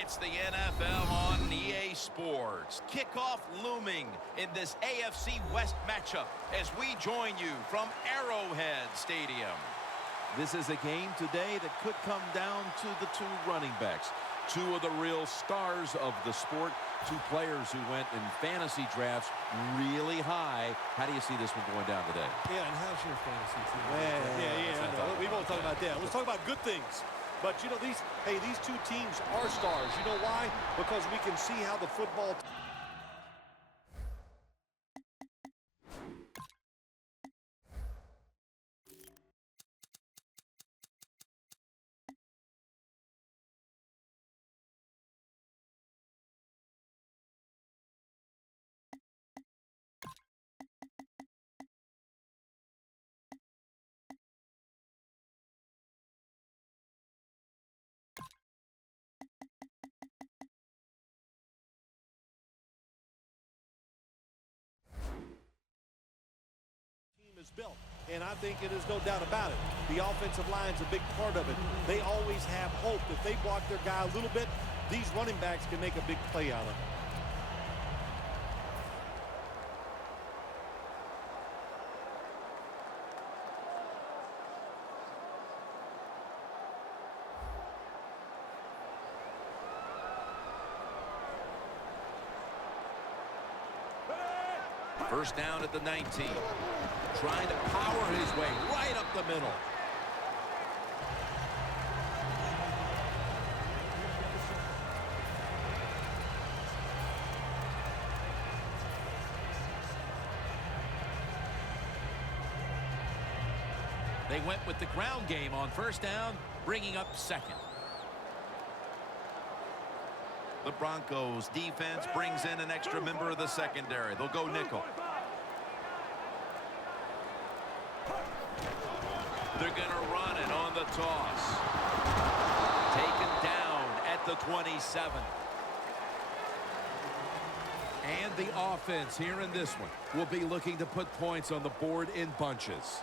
It's the NFL on EA Sports. Kickoff looming in this AFC West matchup as we join you from Arrowhead Stadium. This is a game today that could come down to the two running backs. Two of the real stars of the sport. Two players who went in fantasy drafts really high. How do you see this one going down today? Yeah, and how's your fantasy team? Yeah. We won't talk about that. Let's talk about good things. But, you know, these two teams are stars. You know why? Because we can see how the football is built, and I think it is no doubt about it. The offensive line's a big part of it. They always have hope. If they block their guy a little bit, these running backs can make a big play out of it. First down at the 19. Trying to power his way right up the middle. They went with the ground game on first down, bringing up second. The Broncos defense brings in an extra member of the secondary. They'll go nickel. They're going to run it on the toss. Taken down at the 27. And the offense here in this one will be looking to put points on the board in bunches.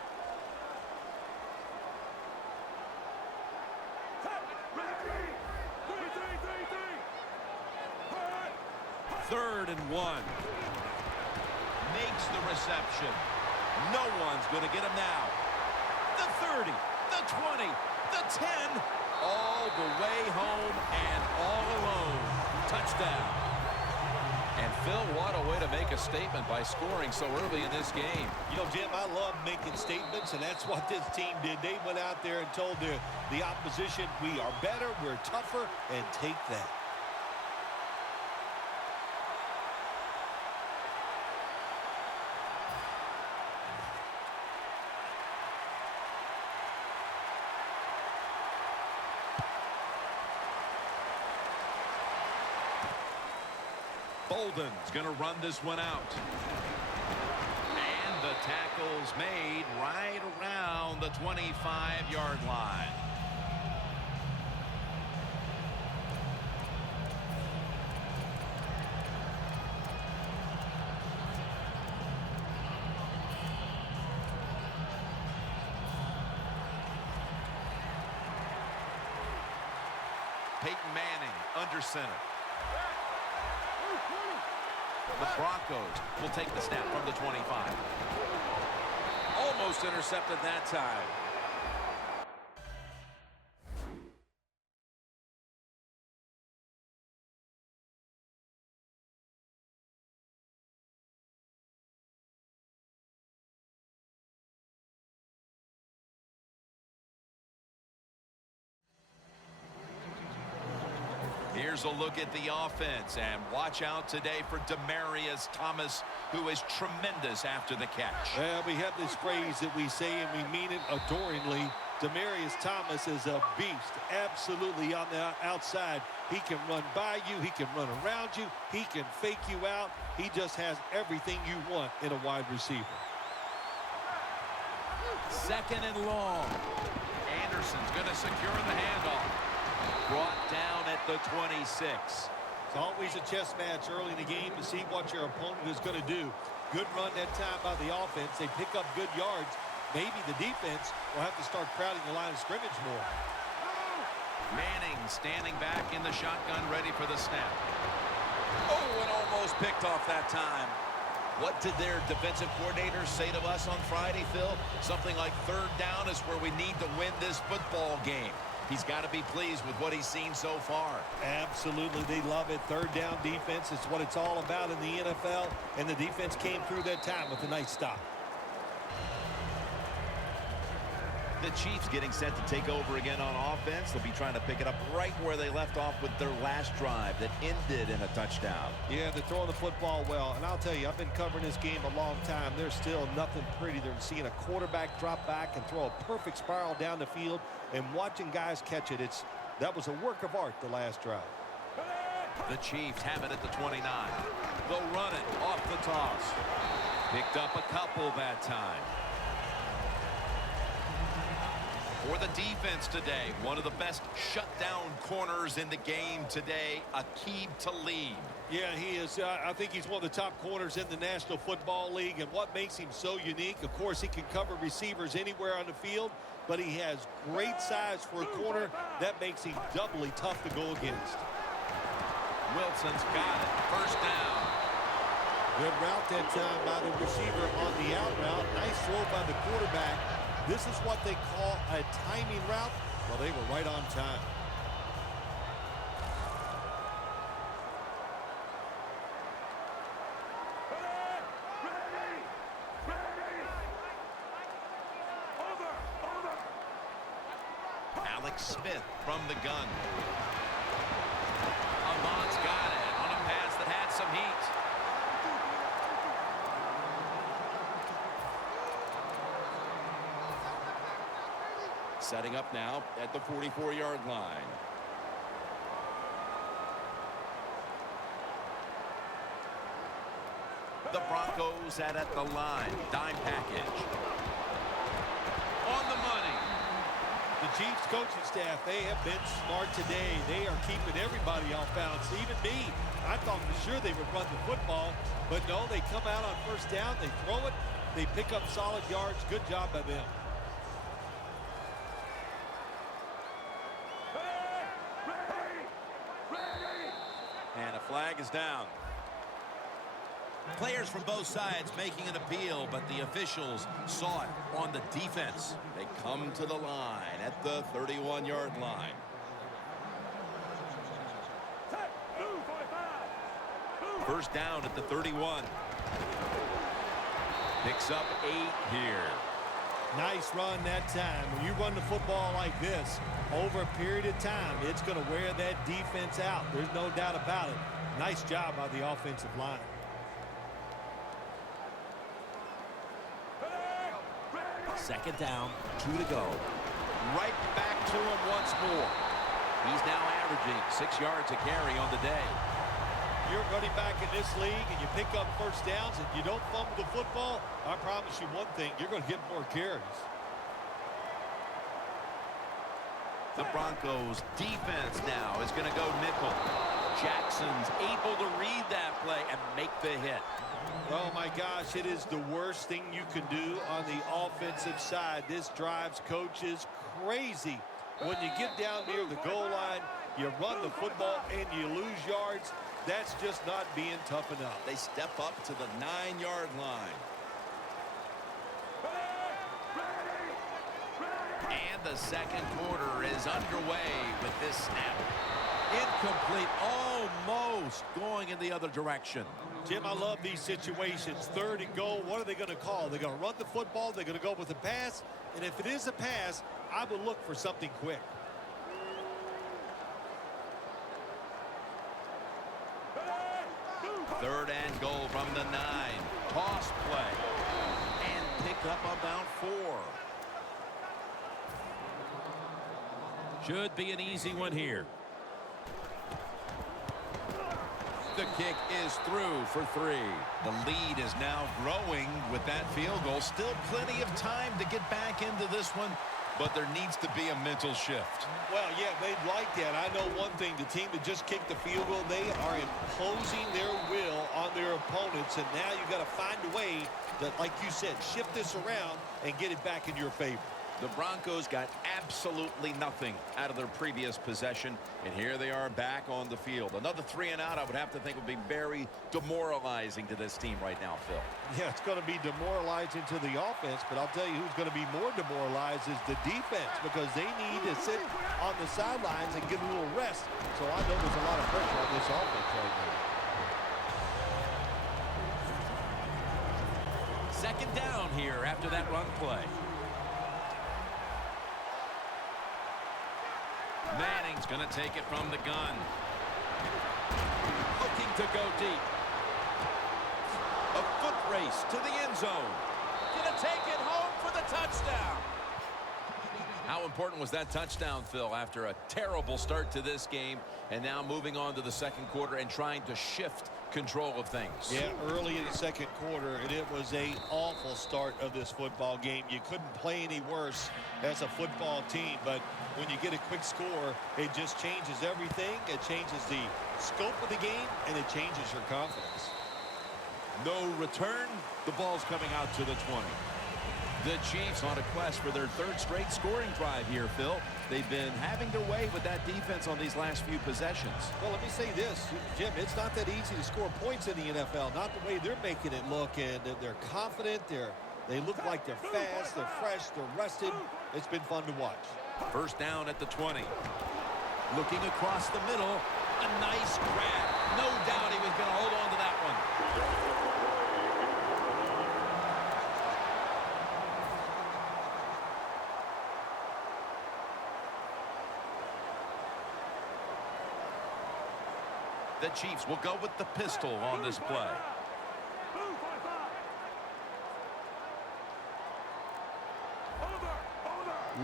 Third and 1. Makes the reception. No one's going to get him now. The 30, the 20, the 10. All the way home and all alone. Touchdown. And Phil, what a way to make a statement by scoring so early in this game. You know, Jim, I love making statements, and that's what this team did. They went out there and told the opposition, we are better, we're tougher, and take that. Bolden's going to run this one out. And the tackle's made right around the 25-yard line. Peyton Manning under center. The Broncos will take the snap from the 25. Almost intercepted that time. Here's a look at the offense, and watch out today for Demaryius Thomas, who is tremendous after the catch. Well, we have this phrase that we say, and we mean it adoringly. Demaryius Thomas is a beast, absolutely on the outside. He can run by you. He can run around you. He can fake you out. He just has everything you want in a wide receiver. Second and long. Anderson's going to secure the handoff. Brought down at the 26. It's always a chess match early in the game to see what your opponent is going to do. Good run that time by the offense. They pick up good yards. Maybe the defense will have to start crowding the line of scrimmage more. Manning standing back in the shotgun, ready for the snap. Oh, and almost picked off that time. What did their defensive coordinator say to us on Friday, Phil? Something like third down is where we need to win this football game. He's got to be pleased with what he's seen so far. Absolutely, they love it. Third down defense is what it's all about in the NFL, and the defense came through that time with a nice stop. The Chiefs getting set to take over again on offense. They'll be trying to pick it up right where they left off with their last drive that ended in a touchdown. Yeah, they're throwing the football well. And I'll tell you, I've been covering this game a long time. There's still nothing prettier than seeing a quarterback drop back and throw a perfect spiral down the field and watching guys catch it. That was a work of art the last drive. The Chiefs have it at the 29. They'll run it off the toss. Picked up a couple that time. For the defense today, one of the best shutdown corners in the game today, Aqib Talib. Yeah, he is. I think he's one of the top corners in the National Football League. And what makes him so unique, of course, he can cover receivers anywhere on the field, but he has great size for a corner. That makes him doubly tough to go against. Wilson's got it. First down. Good route that time by the receiver on the out route. Nice throw by the quarterback. This is what they call a timing route. Well, they were right on time. Alex Smith from the gun. Ahmad's got it on a pass that had some heat. Setting up now at the 44-yard line. The Broncos at the line. Dime package. On the money. The Chiefs coaching staff, they have been smart today. They are keeping everybody off balance, even me. I thought for sure they would run the football, but no, they come out on first down, they throw it, they pick up solid yards. Good job by them. And a flag is down. Players from both sides making an appeal, but the officials saw it on the defense. They come to the line at the 31-yard line. First down at the 31. Picks up 8 here. Nice run that time. When you run the football like this over a period of time, it's going to wear that defense out. There's no doubt about it. Nice job by the offensive line. Second down, 2 to go. Right back to him once more. He's now averaging 6 yards a carry on the day. You're running back in this league and you pick up first downs and you don't fumble the football, I promise you one thing, you're going to get more carries. The Broncos defense now is going to go nickel. Jackson's able to read that play and make the hit. Oh my gosh, it is the worst thing you can do on the offensive side. This drives coaches crazy. When you get down near the goal line, you run the football and you lose yards. That's just not being tough enough. They step up to the 9-yard line. And the second quarter is underway with this snap. Incomplete, almost going in the other direction. Jim, I love these situations. Third and goal, what are they going to call? They're going to run the football, they're going to go with a pass, and if it is a pass, I would look for something quick. Third and goal from the 9. Toss play. And picked up about 4. Should be an easy one here. The kick is through for 3. The lead is now growing with that field goal. Still plenty of time to get back into this one, but there needs to be a mental shift. Well, yeah, they'd like that. I know one thing, the team that just kicked the field goal, they are imposing their will on their opponents, and now you've got to find a way that, like you said, shift this around and get it back in your favor. The Broncos got absolutely nothing out of their previous possession, and here they are back on the field. Another 3 and out, I would have to think, would be very demoralizing to this team right now, Phil. Yeah, it's going to be demoralizing to the offense, but I'll tell you who's going to be more demoralized is the defense, because they need to sit on the sidelines and get a little rest. So I know there's a lot of pressure on this offense right now. Second down here after that run play. Manning's going to take it from the gun. Looking to go deep. A foot race to the end zone. Going to take it home for the touchdown. How important was that touchdown, Phil, after a terrible start to this game and now moving on to the second quarter and trying to shift control of things? Yeah, early in the second quarter, and it was an awful start of this football game. You couldn't play any worse as a football team, but when you get a quick score, it just changes everything. It changes the scope of the game, and it changes your confidence. No return. The ball's coming out to the 20. The Chiefs on a quest for their third straight scoring drive here, Phil. They've been having their way with that defense on these last few possessions. Well, let me say this, Jim, it's not that easy to score points in the NFL, not the way they're making it look, and they're confident, they look like they're fast, they're fresh, they're rested. It's been fun to watch. First down at the 20. Looking across the middle, a nice grab. No doubt he was going to hold on to that one. The Chiefs will go with the pistol on this play.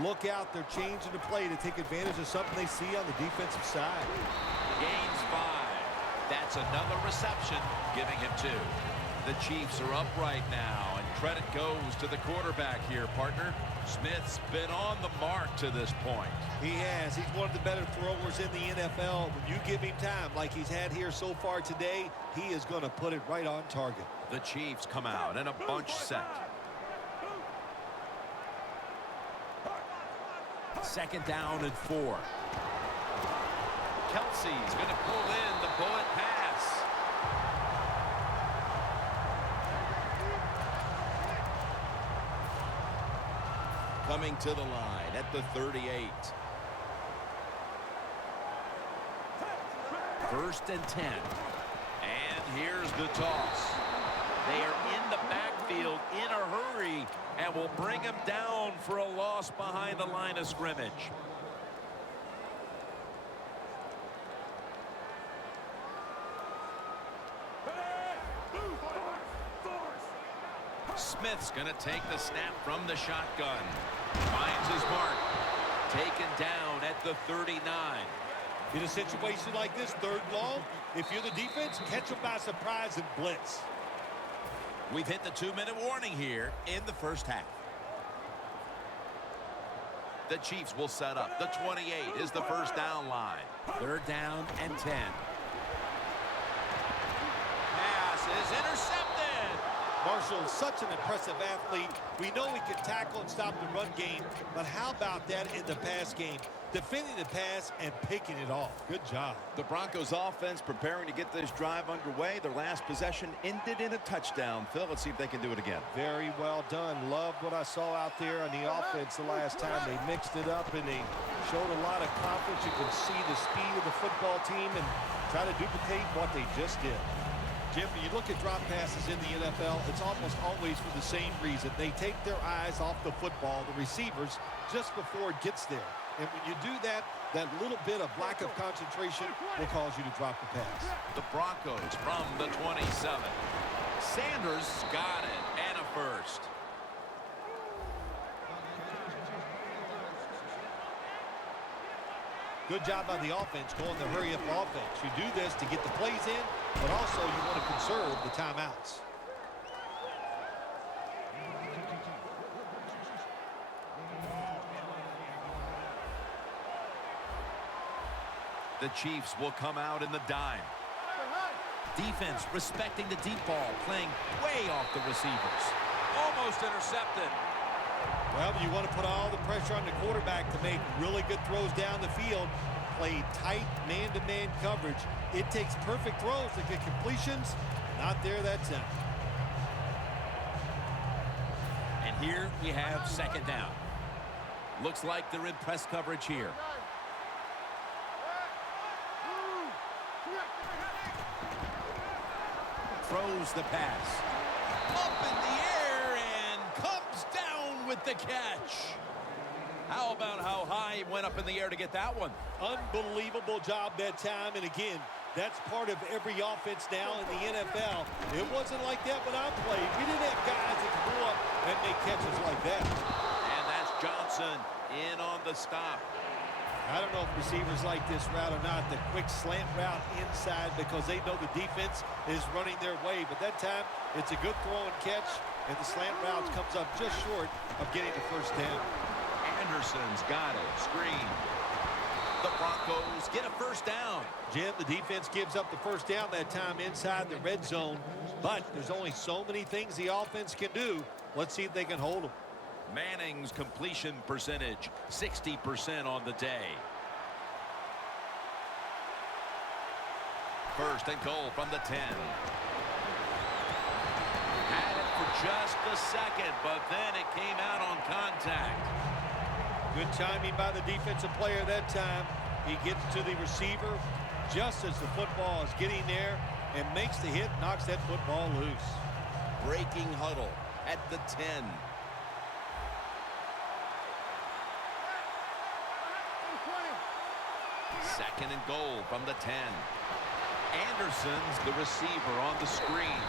Look out, they're changing the play to take advantage of something they see on the defensive side. Gains 5. That's another reception, giving him 2. The Chiefs are up right now, and credit goes to the quarterback here, partner. Smith's been on the mark to this point. He has. He's one of the better throwers in the NFL. When you give him time like he's had here so far today, he is going to put it right on target. The Chiefs come out in a bunch set. Second down and 4. Kelsey's going to pull in the bullet pass. Coming to the line at the 38. First and 10. And here's the toss. They are in the backfield in a hurry and will bring him down for a loss behind the line of scrimmage. Smith's going to take the snap from the shotgun. Finds his mark. Taken down at the 39. In a situation like this, third long, if you're the defense, catch them by surprise and blitz. We've hit the 2-minute warning here in the first half. The Chiefs will set up. The 28 is the first down line. Third down and 10. Pass is intercepted. Marshall is such an impressive athlete. We know he can tackle and stop the run game, but how about that in the pass game? Defending the pass and picking it off. Good job. The Broncos offense preparing to get this drive underway. Their last possession ended in a touchdown. Phil, let's see if they can do it again. Very well done. Loved what I saw out there on the offense the last time. They mixed it up and they showed a lot of confidence. You can see the speed of the football team and try to duplicate what they just did. Jim, when you look at drop passes in the NFL, it's almost always for the same reason. They take their eyes off the football, the receivers, just before it gets there. And when you do that, that little bit of lack of concentration will cause you to drop the pass. The Broncos from the 27. Sanders got it, and a first. Good job by the offense going the hurry-up offense. You do this to get the plays in, but also you want to conserve the timeouts. The Chiefs will come out in the dime. Defense respecting the deep ball, playing way off the receivers. Almost intercepted. Well, you want to put all the pressure on the quarterback to make really good throws down the field, play tight man-to-man coverage. It takes perfect throws to get completions. Not there that time. And here we have second down. Looks like they're in press coverage here. Throws the pass. Up in the air and comes down with the catch. How about how high he went up in the air to get that one? Unbelievable job that time. And again, that's part of every offense now in the NFL. It wasn't like that when I played. We didn't have guys that could go up and make catches like that. And that's Johnson in on the stop. I don't know if receivers like this route or not, the quick slant route inside, because they know the defense is running their way. But that time, it's a good throw and catch, and the slant route comes up just short of getting the first down. Anderson's got it. Screen. The Broncos get a first down. Jim, the defense gives up the first down that time inside the red zone, but there's only so many things the offense can do. Let's see if they can hold them. Manning's completion percentage, 60% on the day. First and goal from the 10. Had it for just a second, but then it came out on contact. Good timing by the defensive player that time. He gets to the receiver just as the football is getting there and makes the hit, knocks that football loose. Breaking huddle at the 10. Second and goal from the 10. Anderson's the receiver on the screen.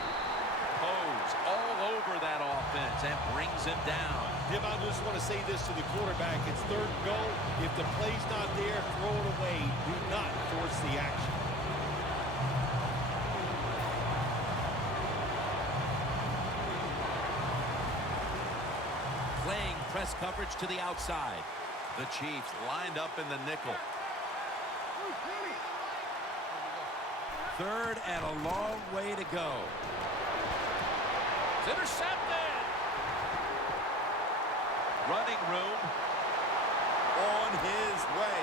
Pose all over that offense and brings him down. Jim, I just want to say this to the quarterback. It's third and goal. If the play's not there, throw it away. Do not force the action. Playing press coverage to the outside. The Chiefs lined up in the nickel. Third and a long way to go. It's intercepted. Running room on his way.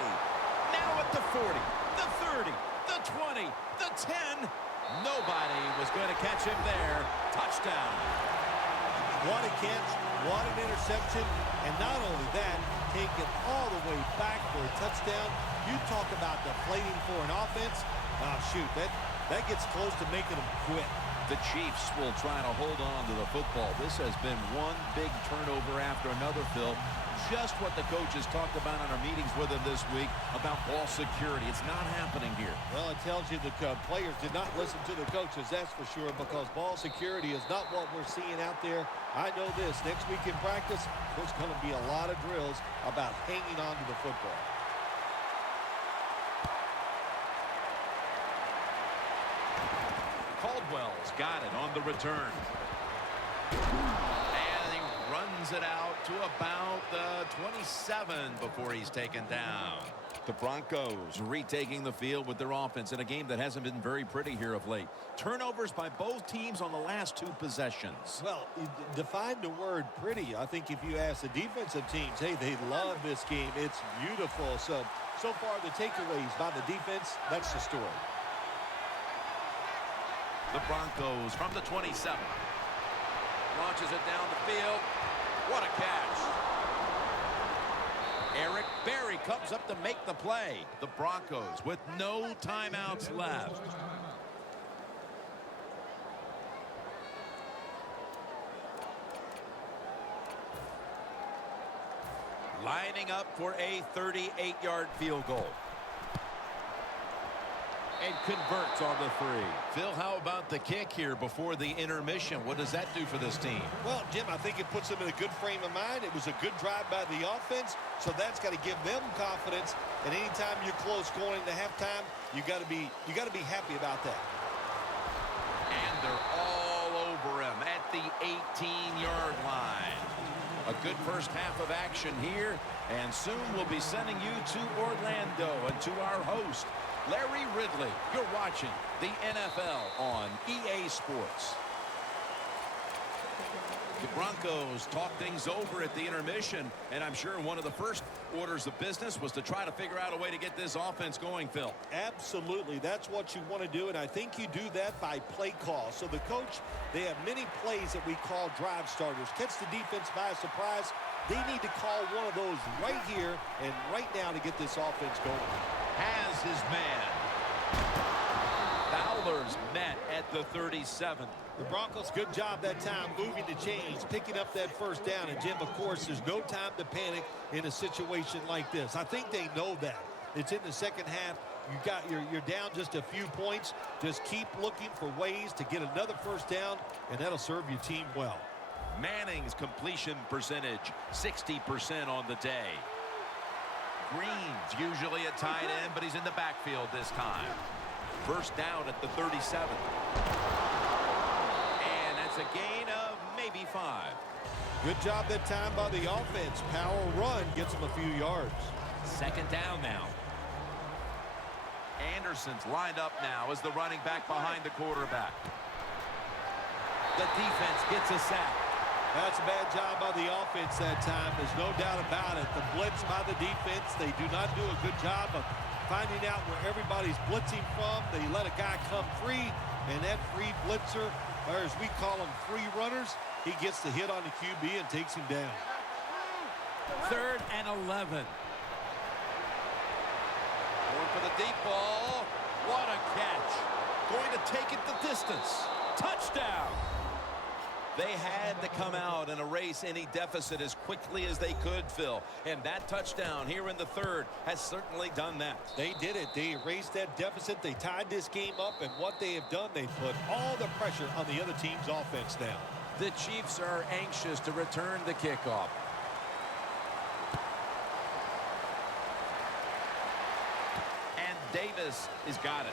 Now at the 40, the 30, the 20, the 10. Nobody was going to catch him there. Touchdown. What a catch, what an interception, and not only that, take it all the way back for a touchdown. You talk about deflating for an offense. Oh, shoot, that gets close to making them quit. The Chiefs will try to hold on to the football. This has been one big turnover after another, Phil. Just what the coaches talked about in our meetings with him this week about ball security. It's not happening here. Well, it tells you the players did not listen to the coaches, that's for sure, because ball security is not what we're seeing out there. I know this. Next week in practice, there's going to be a lot of drills about hanging on to the football. Caldwell's got it on the return. And he runs it out to about the 27 before he's taken down. The Broncos retaking the field with their offense in a game that hasn't been very pretty here of late. Turnovers by both teams on the last two possessions. Well, define the word pretty. I think if you ask the defensive teams, hey, they love this game. It's beautiful. So far the takeaways by the defense, that's the story. The Broncos from the 27. Launches it down the field. What a catch. Eric Berry comes up to make the play. The Broncos with no timeouts left. Lining up for a 38-yard field goal. And converts on the 3. Phil, how about the kick here before the intermission? What does that do for this team? Well, Jim, I think it puts them in a good frame of mind. It was a good drive by the offense, so that's got to give them confidence. And anytime you're close going into halftime, you got to be happy about that. And they're all over him at the 18-yard line. A good first half of action here, and soon we'll be sending you to Orlando and to our host, Larry Ridley. You're watching the NFL on EA Sports. The Broncos talked things over at the intermission, and I'm sure one of the first orders of business was to try to figure out a way to get this offense going, Phil. Absolutely. That's what you want to do, and I think you do that by play call. So the coach, they have many plays that we call drive starters. Catch the defense by surprise. They need to call one of those right here and right now to get this offense going. Has his man. Fowler's met at the 37. The Broncos, good job that time moving the chains, picking up that first down. And, Jim, of course, there's no time to panic in a situation like this. I think they know that. It's in the second half. You're down just a few points. Just keep looking for ways to get another first down, and that'll serve your team well. Manning's completion percentage, 60% on the day. Green's usually a tight end, but he's in the backfield this time. First down at the 37. And that's a gain of maybe 5. Good job that time by the offense. Power run gets them a few yards. Second down now. Anderson's lined up now as the running back behind the quarterback. The defense gets a sack. That's a bad job by the offense that time. There's no doubt about it. The blitz by the defense, they do not do a good job of finding out where everybody's blitzing from. They let a guy come free, and that free blitzer, or as we call them, free runners, he gets the hit on the QB and takes him down. 3rd and 11. Going for the deep ball. What a catch. Going to take it the distance. Touchdown. They had to come out and erase any deficit as quickly as they could, Phil. And that touchdown here in the 3rd has certainly done that. They did it. They erased that deficit. They tied this game up, and what they have done, they put all the pressure on the other team's offense now. The Chiefs are anxious to return the kickoff. And Davis has got it.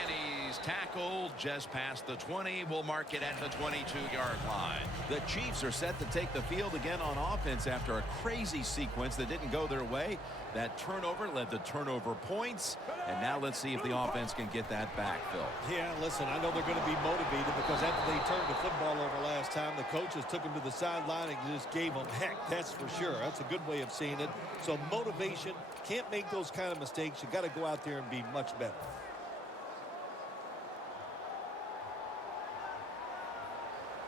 And he's tackled just past the 20. We'll mark it at the 22-yard line. The Chiefs are set to take the field again on offense after a crazy sequence that didn't go their way. That turnover led to turnover points. And now let's see if the offense can get that back, Phil. Yeah, listen, I know they're going to be motivated because after they turned the football over last time, the coaches took them to the sideline and just gave them heck, that's for sure. That's a good way of seeing it. So motivation, can't make those kind of mistakes. You got to go out there and be much better.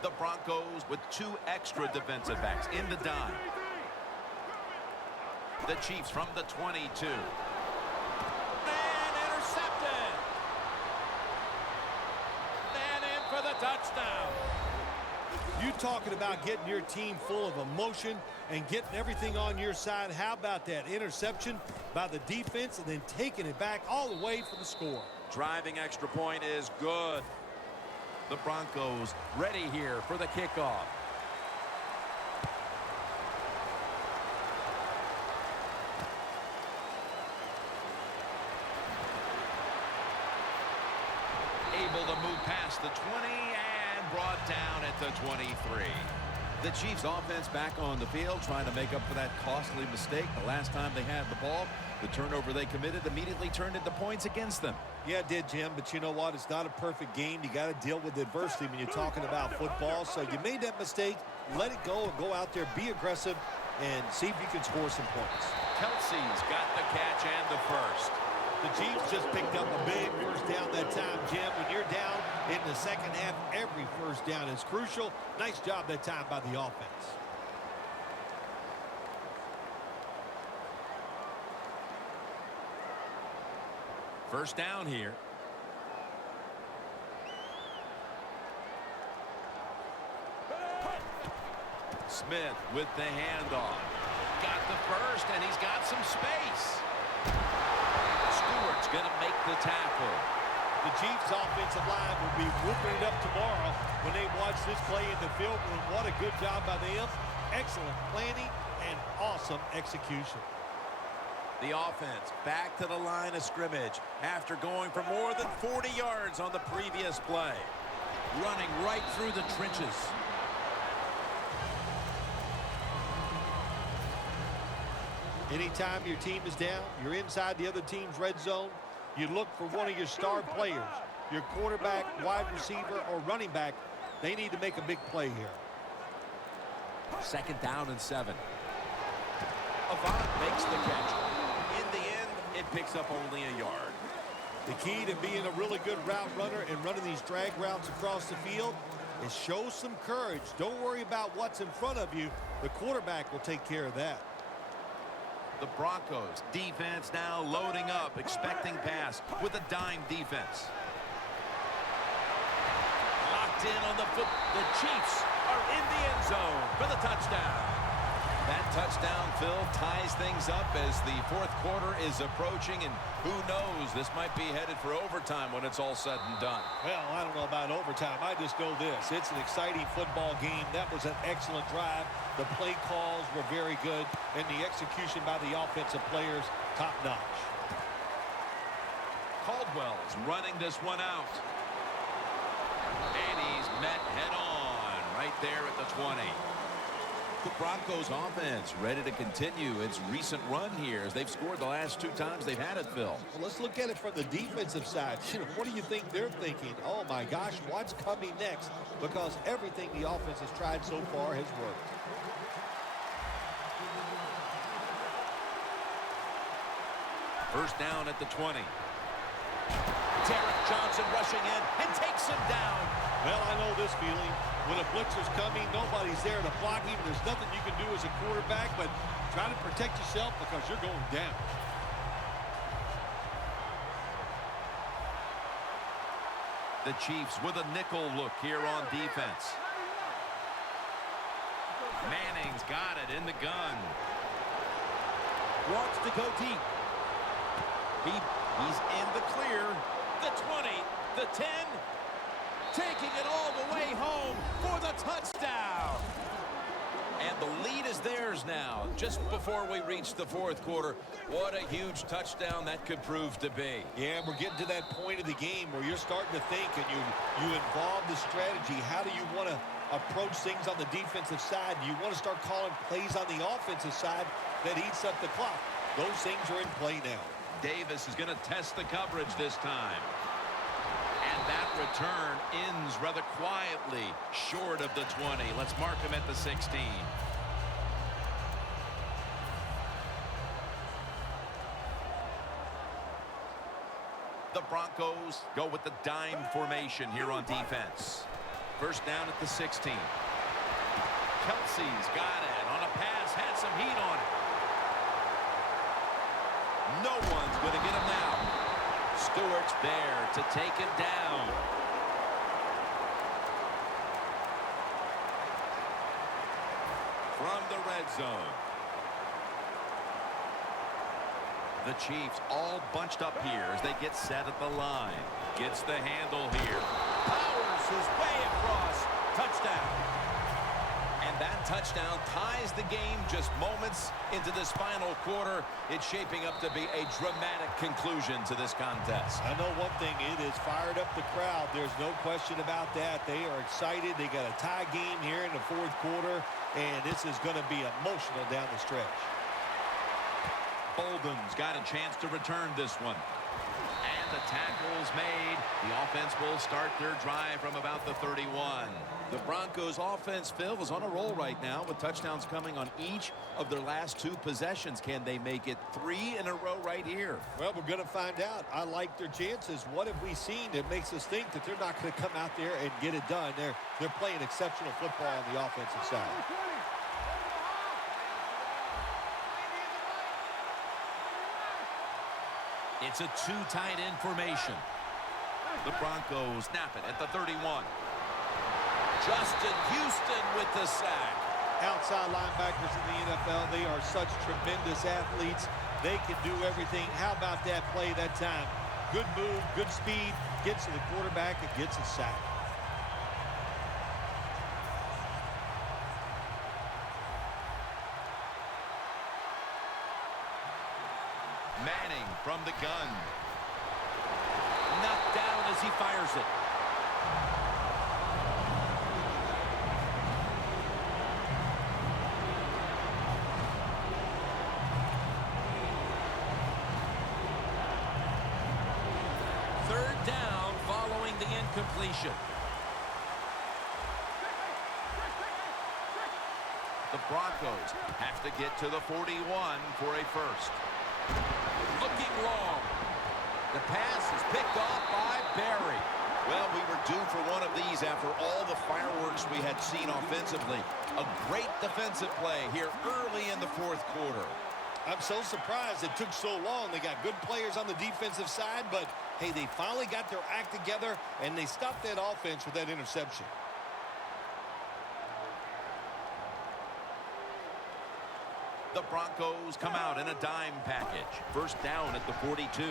The Broncos with 2 extra defensive backs in the dime. The Chiefs from the 22. And intercepted. And in for the touchdown. You talking about getting your team full of emotion and getting everything on your side. How about that interception by the defense and then taking it back all the way for the score? Driving extra point is good. The Broncos ready here for the kickoff. Able to move past the 20 and brought down at the 23. The Chiefs offense back on the field trying to make up for that costly mistake. The last time they had the ball, the turnover they committed immediately turned into points against them. Yeah, it did, Jim, but you know what? It's not a perfect game. You got to deal with adversity when you're talking about football. So you made that mistake, let it go, and go out there, be aggressive, and see if you can score some points. Kelsey's got the catch and the first. The Chiefs just picked up a big first down that time, Jim. When you're down in the second half, every first down is crucial. Nice job that time by the offense. First down here. Smith with the handoff. Got the first, and he's got some space. Stewart's going to make the tackle. The Chiefs' offensive line will be whooping it up tomorrow when they watch this play in the film room. What a good job by them. Excellent planning and awesome execution. The offense back to the line of scrimmage after going for more than 40 yards on the previous play. Running right through the trenches. Anytime your team is down, you're inside the other team's red zone, you look for one of your star players. your quarterback, wide receiver, or running back, they need to make a big play here. 2nd down and 7. Avant makes the catch. In the end, it picks up only a yard. The key to being a really good route runner and running these drag routes across the field is show some courage. Don't worry about what's in front of you. The quarterback will take care of that. The Broncos defense now loading up, expecting pass with a dime defense. Locked in on the foot. The Chiefs are in the end zone for the touchdown. That touchdown, Phil, ties things up as the 4th quarter is approaching, and who knows, this might be headed for overtime when it's all said and done. Well, I don't know about overtime. I just know this. It's an exciting football game. That was an excellent drive. The play calls were very good, and the execution by the offensive players, top-notch. Caldwell's running this one out. And he's met head-on right there at the 20. The Broncos offense ready to continue its recent run here as they've scored the last 2 times they've had it, Phil. Well, let's look at it from the defensive side. What do you think they're thinking? Oh, my gosh, what's coming next? Because everything the offense has tried so far has worked. First down at the 20. Derek Johnson rushing in and takes him down. Well, I know this feeling. When a blitzer's coming, nobody's there to block him. There's nothing you can do as a quarterback, but try to protect yourself because you're going down. The Chiefs with a nickel look here on defense. Manning's got it in the gun. Wants to go deep. He's in the clear. The 20, the 10, taking it all the way home for the touchdown. And the lead is theirs now, just before we reach the 4th quarter. What a huge touchdown that could prove to be. Yeah, we're getting to that point of the game where you're starting to think and you involve the strategy. How do you want to approach things on the defensive side? Do you want to start calling plays on the offensive side that eats up the clock? Those things are in play now. Davis is going to test the coverage this time. And that return ends rather quietly short of the 20. Let's mark him at the 16. The Broncos go with the dime formation here on defense. First down at the 16. Kelsey's got it on a pass, had some heat on it. No one's going to get him now. Stewart's there to take him down. From the red zone. The Chiefs all bunched up here as they get set at the line. Gets the handle here. Powers his way across. Touchdown. And that touchdown ties the game just moments into this final quarter. It's shaping up to be a dramatic conclusion to this contest. I know one thing, it has fired up the crowd. There's no question about that. They are excited. They got a tie game here in the 4th quarter, and this is going to be emotional down the stretch. Bolden's got a chance to return this one. And the tackle's made. The offense will start their drive from about the 31. The Broncos offense, Phil, is on a roll right now with touchdowns coming on each of their last 2 possessions. Can they make it 3 in a row right here? Well, we're going to find out. I like their chances. What have we seen that makes us think that they're not going to come out there and get it done? They're playing exceptional football on the offensive side. It's a 2 tight end formation. The Broncos snap it at the 31. Justin Houston with the sack. Outside linebackers in the NFL, they are such tremendous athletes. They can do everything. How about that play that time? Good move, good speed, gets to the quarterback and gets a sack. Manning from the gun. Knocked down as he fires it. Third down following completion. The Broncos have to get to the 41 for a first. Looking long. The pass is picked off by Barry. Well, we were due for one of these after all the fireworks we had seen offensively. A great defensive play here early in the fourth quarter. I'm so surprised it took so long. They got good players on the defensive side, but, hey, they finally got their act together, and they stopped that offense with that interception. The Broncos come out in a dime package. First down at the 42.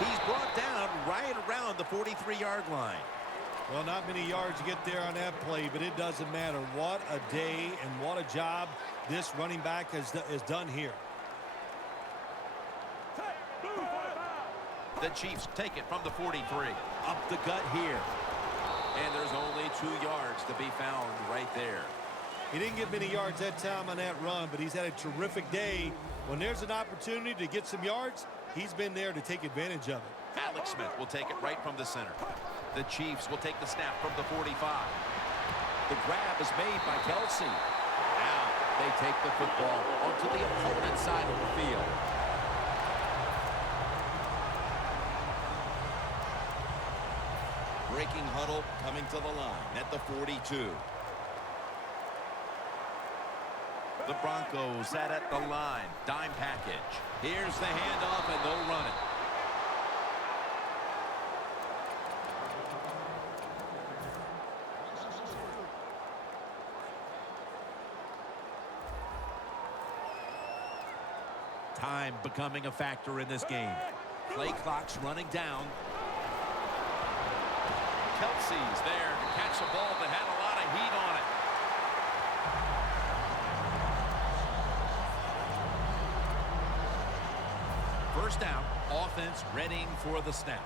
He's brought down right around the 43-yard line. Well, not many yards to get there on that play, but it doesn't matter. What a day and what a job this running back has done here. The Chiefs take it from the 43. Up the gut here. And there's only 2 yards to be found right there. He didn't get many yards that time on that run, but he's had a terrific day. When there's an opportunity to get some yards, he's been there to take advantage of it. Alex Smith will take it right from the center. The Chiefs will take the snap from the 45. The grab is made by Kelsey. Now they take the football onto the opponent's side of the field. Breaking huddle coming to the line at the 42. The Broncos sat at the line. Dime package. Here's the handoff, and they'll run it. Time becoming a factor in this game. Play clock's running down. Kelsey's there to catch a ball that had a lot of heat on it. First down, offense readying for the snap.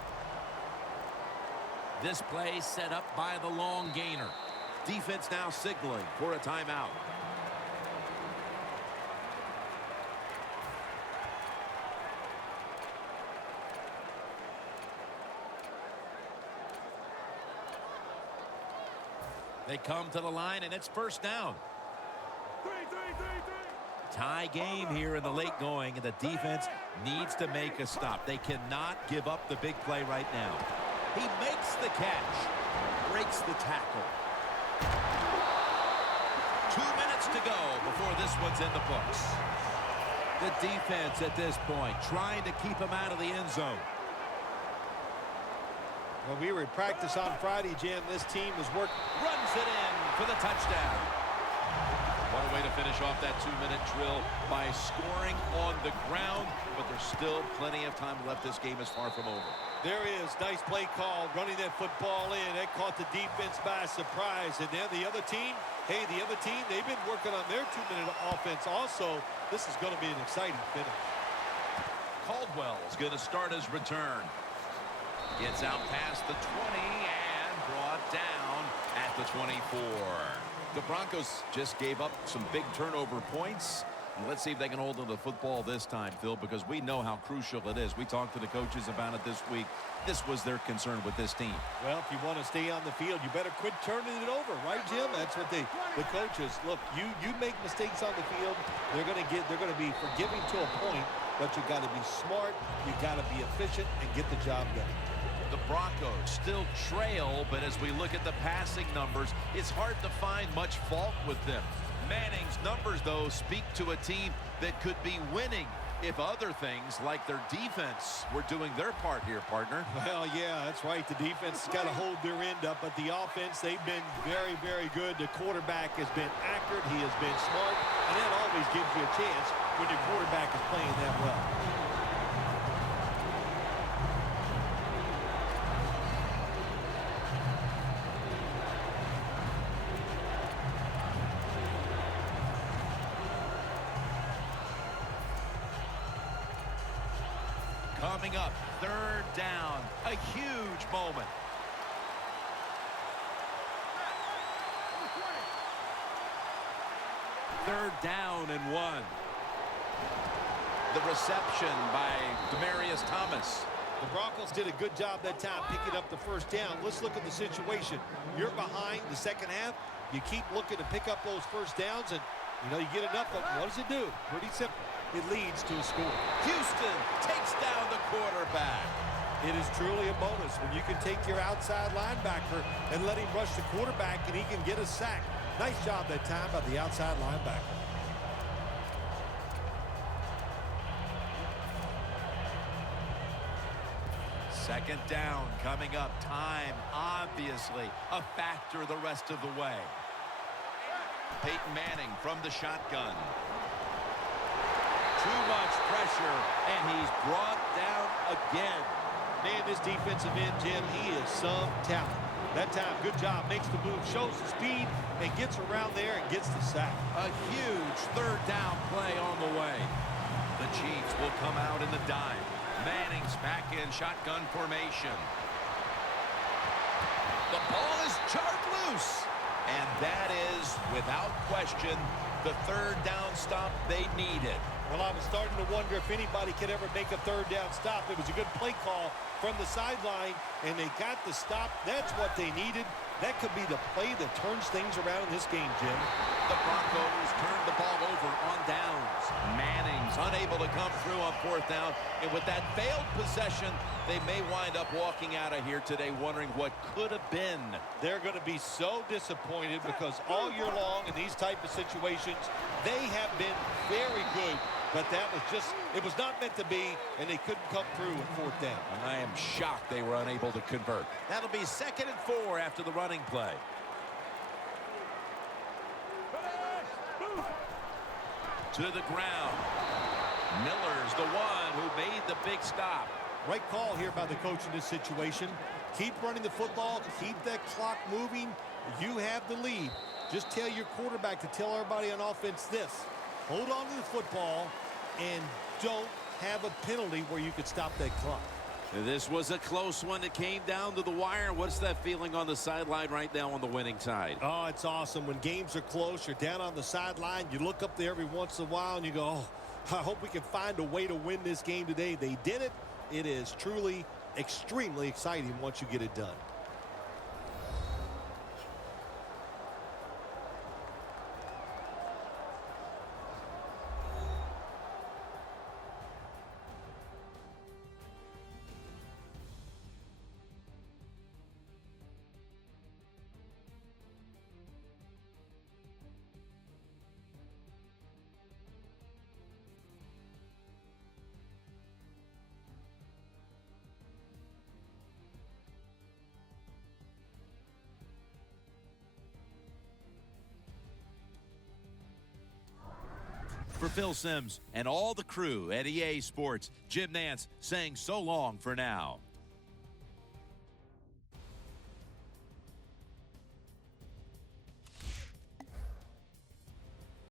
This play set up by the long gainer. Defense now signaling for a timeout. They come to the line, and it's first down. Tie game here in the late going, and the defense needs to make a stop. They cannot give up the big play right now. He makes the catch, breaks the tackle. 2 minutes to go before this one's in the books. The defense at this point trying to keep him out of the end zone. When we were at practice on Friday, Jim, this team was working. Runs it in for the touchdown. What a way to finish off that 2-minute drill by scoring on the ground, but there's still plenty of time left. This game is far from over. There is. Nice play call, running that football in. That caught the defense by surprise. And then the other team, hey, the other team, they've been working on their 2-minute offense also. This is going to be an exciting finish. Caldwell's going to start his return. Gets out past the 20 and brought down at the 24. The Broncos just gave up some big turnover points. And let's see if they can hold on to the football this time, Phil, because we know how crucial it is. We talked to the coaches about it this week. This was their concern with this team. Well, if you want to stay on the field, you better quit turning it over, right, Jim? That's what the coaches, look, you make mistakes on the field, they're going to be forgiving to a point, but you got to be smart, you got to be efficient and get the job done. The Broncos still trail, but as we look at the passing numbers, it's hard to find much fault with them. Manning's numbers, though, speak to a team that could be winning if other things like their defense were doing their part here, partner. Well, yeah, that's right. The defense has got to hold their end up, but the offense, they've been very, very good. The quarterback has been accurate. He has been smart, and that always gives you a chance when your quarterback is playing that well. Coming up, third down, a huge moment. Third down and 1. The reception by Demaryius Thomas. The Broncos did a good job that time picking up the first down. Let's look at the situation. You're behind the second half. You keep looking to pick up those first downs, and you get enough of them. What does it do? Pretty simple. It leads to a score. Houston takes down the quarterback. It is truly a bonus when you can take your outside linebacker and let him rush the quarterback, and he can get a sack. Nice job that time by the outside linebacker. Second down coming up. Time, obviously, a factor the rest of the way. Peyton Manning from the shotgun. Too much pressure, and he's brought down again. Man, this defensive end, Jim, he is some talent. That time, good job, makes the move, shows the speed, and gets around there and gets the sack. A huge third down play on the way. The Chiefs will come out in the dime. Manning's back in shotgun formation. The ball is jarred loose. And that is, without question, the third down stop they needed. Well, I was starting to wonder if anybody could ever make a third down stop. It was a good play call from the sideline, and they got the stop. That's what they needed. That could be the play that turns things around in this game, Jim. The Broncos turned the ball over on downs. Manning's unable to come through on fourth down. And with that failed possession, they may wind up walking out of here today wondering what could have been. They're going to be so disappointed because all year long in these type of situations, they have been very good. But that was just, it was not meant to be, and they couldn't come through with fourth down. And I am shocked they were unable to convert. That'll be 2nd and 4 after the running play. To the ground. Miller's the one who made the big stop. Right call here by the coach in this situation. Keep running the football, keep that clock moving. You have the lead. Just tell your quarterback to tell everybody on offense this. Hold on to the football and don't have a penalty where you could stop that clock. This was a close one. It came down to the wire. What's that feeling on the sideline right now on the winning side? Oh, it's awesome. When games are close, you're down on the sideline. You look up there every once in a while and you go, oh, I hope we can find a way to win this game today. They did it. It is truly extremely exciting once you get it done. For Phil Simms and all the crew at EA Sports, Jim Nantz saying so long for now.